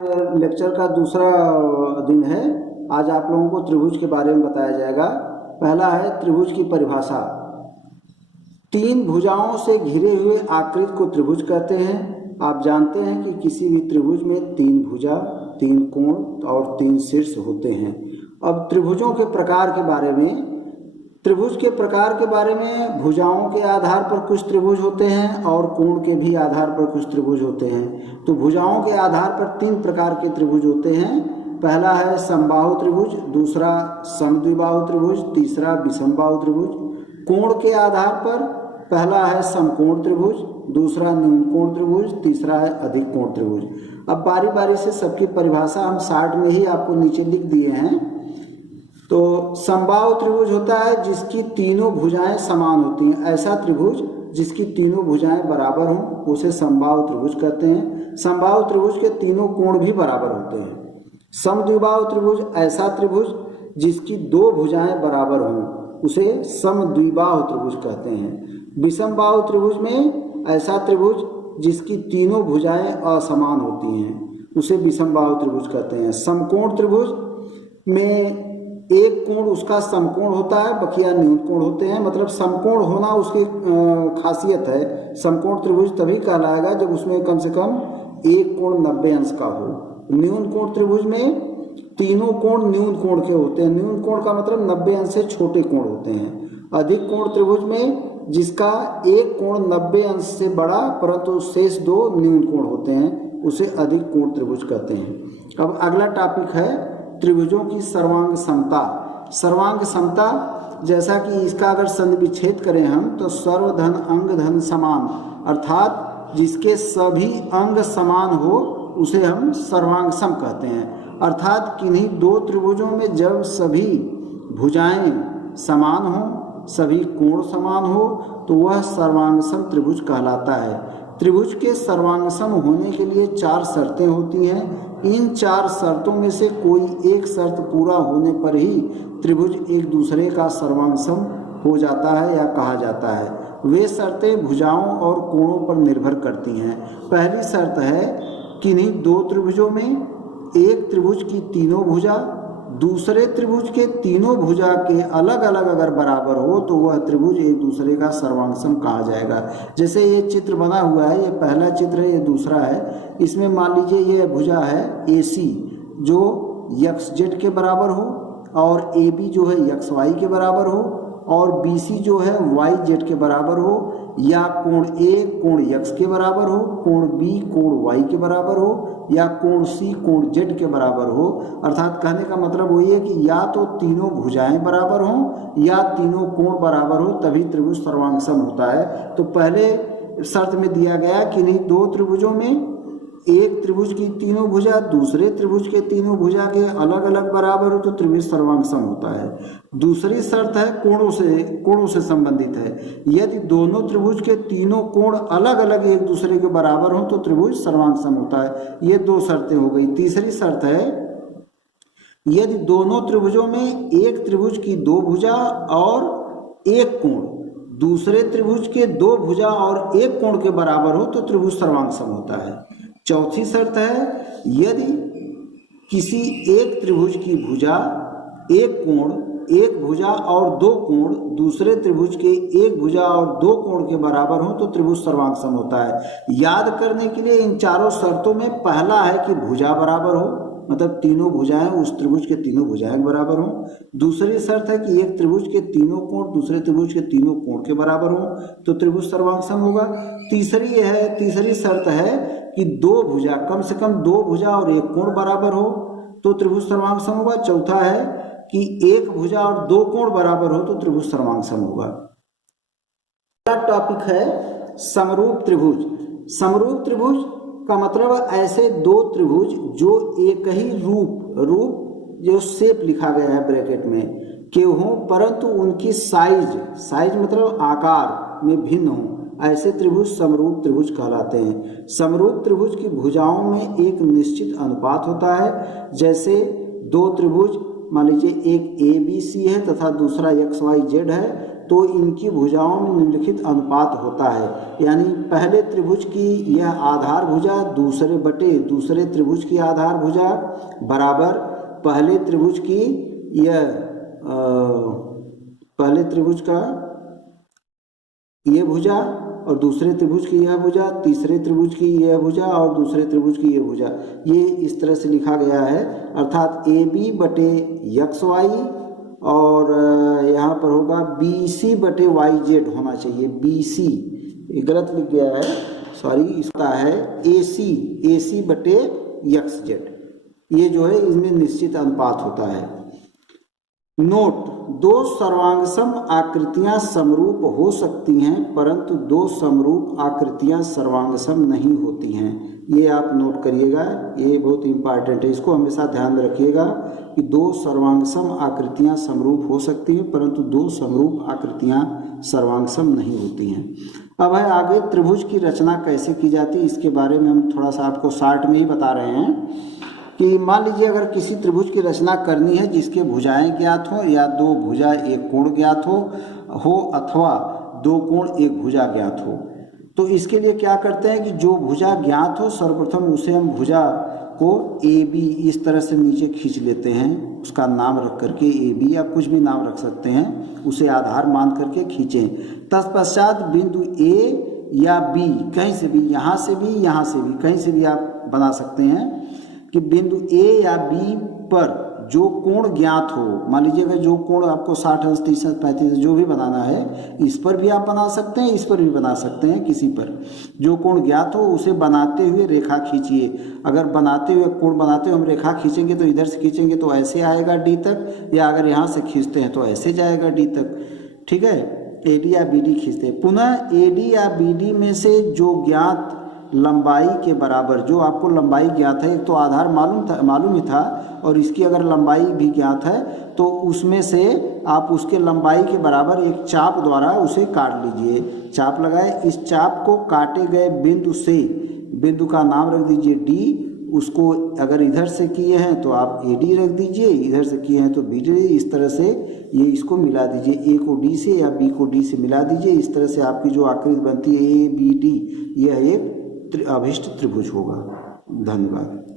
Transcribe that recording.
Lecture का दूसरा दिन है। आज आप लोगों को त्रिभुज के बारे में बताया जाएगा। पहला है त्रिभुज की परिभाषा। तीन भुजाओं से घिरे हुए आकृति को त्रिभुज कहते हैं। आप जानते हैं कि किसी भी त्रिभुज में तीन भुजा, तीन कोण और तीन शीर्ष होते हैं। अब त्रिभुजों के प्रकार के बारे में, त्रिभुज के प्रकार के बारे में, भुजाओं के आधार पर कुछ त्रिभुज होते हैं और कोण के भी आधार पर कुछ त्रिभुज होते हैं। तो भुजाओं के आधार पर तीन प्रकार के त्रिभुज होते हैं। पहला है समबाहु त्रिभुज, दूसरा समद्विबाहु त्रिभुज, तीसरा विषमबाहु त्रिभुज। कोण के आधार पर पहला है समकोण त्रिभुज, दूसरा न्यून कोण त्रिभुज, तीसरा है अधिक कोण त्रिभुज। अब बारी बारी से सबकी परिभाषा हम शार्ट में ही आपको नीचे लिख दिए हैं। तो समबाहु त्रिभुज होता है जिसकी तीनों भुजाएं समान होती हैं। ऐसा त्रिभुज जिसकी तीनों भुजाएं बराबर हों उसे समबाहु त्रिभुज कहते हैं। समबाहु त्रिभुज के तीनों कोण भी बराबर होते हैं। समद्विबाहु त्रिभुज ऐसा त्रिभुज जिसकी दो भुजाएं बराबर हों उसे समद्विबाहु त्रिभुज कहते हैं। विषमबाहु त्रिभुज में ऐसा त्रिभुज जिसकी तीनों भुजाएं असमान होती हैं उसे विषमबाहु त्रिभुज कहते हैं। समकोण त्रिभुज में एक कोण उसका समकोण होता है, बकिया न्यून कोण होते हैं। मतलब समकोण होना उसकी खासियत है। समकोण त्रिभुज तभी कहलाएगा जब उसमें कम से कम एक कोण 90 अंश का हो। न्यून कोण त्रिभुज में तीनों कोण न्यून कोण के होते हैं। न्यून कोण का मतलब 90 अंश से छोटे कोण होते हैं। अधिक कोण त्रिभुज में जिसका एक कोण 90 अंश से बड़ा परंतु शेष दो न्यून कोण होते हैं उसे अधिक कोण त्रिभुज कहते हैं। अब अगला टॉपिक है त्रिभुजों की सर्वांग समता। सर्वांग समता, जैसा कि इसका अगर संधिविच्छेद करें हम तो सर्वधन अंग धन समान, अर्थात जिसके सभी अंग समान हो उसे हम सर्वांग सम कहते हैं। अर्थात किन्हीं दो त्रिभुजों में जब सभी भुजाएं समान हो, सभी कोण समान हो तो वह सर्वांग सम त्रिभुज कहलाता है। त्रिभुज के सर्वांग सम होने के लिए चार शर्तें होती हैं। इन चार शर्तों में से कोई एक शर्त पूरा होने पर ही त्रिभुज एक दूसरे का सर्वांग सम हो जाता है या कहा जाता है। वे शर्तें भुजाओं और कोणों पर निर्भर करती हैं। पहली शर्त है किन्हीं दो त्रिभुजों में एक त्रिभुज की तीनों भुजा दूसरे त्रिभुज के तीनों भुजा के अलग अलग अगर बराबर हो तो वह त्रिभुज एक दूसरे का सर्वांग सम कहा जाएगा। जैसे ये चित्र बना हुआ है, ये पहला चित्र है, ये दूसरा है। इसमें मान लीजिए ये भुजा है AC जो XZ के बराबर हो और AB जो है XY के बराबर हो और BC जो है YZ के बराबर हो, या कोण A कोण X के बराबर हो, कोण B कोण Y के बराबर हो, या कोण C कोण Z के बराबर हो। अर्थात कहने का मतलब वही है कि या तो तीनों भुजाएं बराबर हों या तीनों कोण बराबर हो तभी त्रिभुज सर्वांग सम होता है। तो पहले शर्त में दिया गया कि नहीं दो त्रिभुजों में एक त्रिभुज की तीनों भुजा दूसरे त्रिभुज के तीनों भुजा के अलग अलग बराबर हो तो त्रिभुज सर्वांग सम होता है। दूसरी शर्त है कोणों से संबंधित है। यदि दोनों त्रिभुज के तीनों कोण अलग अलग एक दूसरे के बराबर हो तो त्रिभुज सर्वांग सम होता है। ये दो शर्तें हो गई। तीसरी शर्त है यदि दोनों त्रिभुजों में एक त्रिभुज की दो भुजा और एक कोण दूसरे त्रिभुज के दो भुजा और एक कोण के बराबर हो तो त्रिभुज सर्वांग सम होता है। चौथी शर्त है यदि किसी एक त्रिभुज की भुजा, एक कोण, एक भुजा और दो कोण दूसरे त्रिभुज के एक भुजा और दो कोण के बराबर हो तो त्रिभुज सर्वांग सम होता है। याद करने के लिए इन चारों शर्तों में पहला है कि भुजा बराबर हो, मतलब तीनों भुजाएं उस त्रिभुज के तीनों भुजाएं बराबर हों। दूसरी शर्त है कि एक त्रिभुज के तीनों कोण दूसरे त्रिभुज के तीनों कोण के बराबर हों तो त्रिभुज सर्वांग सम होगा। तीसरी शर्त है कि दो भुजा, कम से कम दो भुजा और एक कोण बराबर हो तो त्रिभुज सर्वांग सम होगा। चौथा है कि एक भुजा और दो कोण बराबर हो तो त्रिभुज सर्वांग सम होगा। अगला टॉपिक है समरूप त्रिभुज। समरूप त्रिभुज का मतलब ऐसे दो त्रिभुज जो एक ही रूप जो शेप लिखा गया है ब्रैकेट में के हों परंतु उनकी साइज मतलब आकार में भिन्न हो, ऐसे त्रिभुज समरूप त्रिभुज कहलाते हैं। समरूप त्रिभुज की भुजाओं में एक निश्चित अनुपात होता है। जैसे दो त्रिभुज मान लीजिए एक ABC है तथा दूसरा XYZ है तो इनकी भुजाओं में निम्नलिखित अनुपात होता है। यानी पहले त्रिभुज की यह आधार भुजा दूसरे त्रिभुज की आधार भुजा बराबर पहले त्रिभुज की यह पहले त्रिभुज का यह भुजा और दूसरे त्रिभुज की यह भुजा, तीसरे त्रिभुज की यह भुजा और दूसरे त्रिभुज की यह भुजा। ये इस तरह से लिखा गया है, अर्थात AB बटे XY और यहाँ पर होगा BC बटे YZ होना चाहिए। BC गलत लिख गया है, सॉरी, इसका है AC बटे XZ। ये जो है इसमें निश्चित अनुपात होता है। नोट, दो सर्वांगसम आकृतियां समरूप हो सकती हैं परंतु दो समरूप आकृतियां सर्वांगसम नहीं होती हैं। ये आप नोट करिएगा, ये बहुत इंपॉर्टेंट है, इसको हमेशा ध्यान में रखिएगा कि दो सर्वांगसम आकृतियां समरूप हो सकती हैं परंतु दो समरूप आकृतियां सर्वांगसम नहीं होती हैं। अब है आगे त्रिभुज की रचना कैसे की जाती है, इसके बारे में हम थोड़ा सा आपको शार्ट में ही बता रहे हैं कि मान लीजिए अगर किसी त्रिभुज की रचना करनी है जिसके भुजाएं ज्ञात हो या दो भुजा एक कोण ज्ञात हो अथवा दो कोण एक भुजा ज्ञात हो, तो इसके लिए क्या करते हैं कि जो भुजा ज्ञात हो सर्वप्रथम उसे हम भुजा को AB इस तरह से नीचे खींच लेते हैं, उसका नाम रख करके AB या कुछ भी नाम रख सकते हैं, उसे आधार मान करके खींचें। तत्पश्चात बिंदु A या B कहीं से भी, यहाँ से भी यहाँ से भी, कहीं से भी आप बना सकते हैं कि बिंदु A या B पर जो कोण ज्ञात हो, मान लीजिए अगर जो कोण आपको 60 अंश 30 अंश 35 जो भी बनाना है, इस पर भी आप बना सकते हैं, इस पर भी बना सकते हैं, किसी पर जो कोण ज्ञात हो उसे बनाते हुए रेखा खींचिए। अगर बनाते हुए कोण बनाते हुए हम रेखा खींचेंगे तो इधर से खींचेंगे तो ऐसे आएगा D तक, या अगर यहाँ से खींचते हैं तो ऐसे जाएगा D तक। ठीक है, AD या BD खींचते हैं। पुनः AD या BD में से जो ज्ञात लंबाई के बराबर, जो आपको लंबाई ज्ञात है, एक तो आधार मालूम ही था और इसकी अगर लंबाई भी ज्ञात है तो उसमें से आप उसके लंबाई के बराबर एक चाप द्वारा उसे काट लीजिए। चाप लगाए, इस चाप को काटे गए बिंदु से, बिंदु का नाम रख दीजिए D, उसको अगर इधर से किए हैं तो आप AD रख दीजिए, इधर से किए हैं तो BD। इस तरह से ये इसको मिला दीजिए, A को D से या B को D से मिला दीजिए। इस तरह से आपकी जो आकृति बनती है ABD, यह एक अभिष्ट त्रिभुज होगा। धन्यवाद।